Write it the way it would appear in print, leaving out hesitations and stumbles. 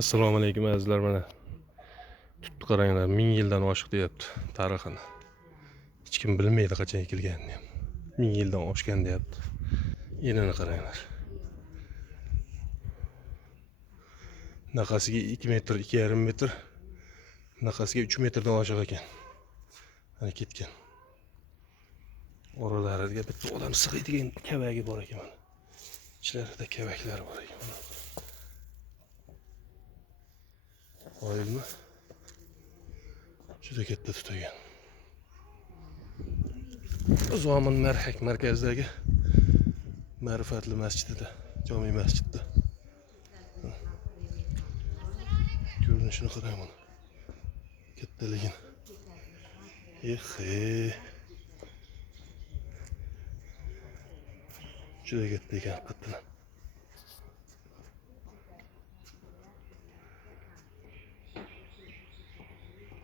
Assalomu alaykum azizlar, mana tutib qaranglar, 1000 yildan oshiq deyapti tarixini. Hech kim bilmaydi qachon ekilganini ham. 1000 yildan oshgan deyapti. Enini qaranglar. Naqasiga 2 metr, 2,5 metr, naqasiga 3 metrdan oshiq ekan. Mana ketgan. Oralarida bitta odam sig'iydigan kavagi bor ekan mana. İchlarida kavaklar bor ekan. Oyilmi? Juda katta tutagan. Zomin Marhak markazidagi Ma'rifatli masjidida, jome masjidda. Ko'rinishini qarang mana. Kattaligini. Juda katta ekan haqiqatan.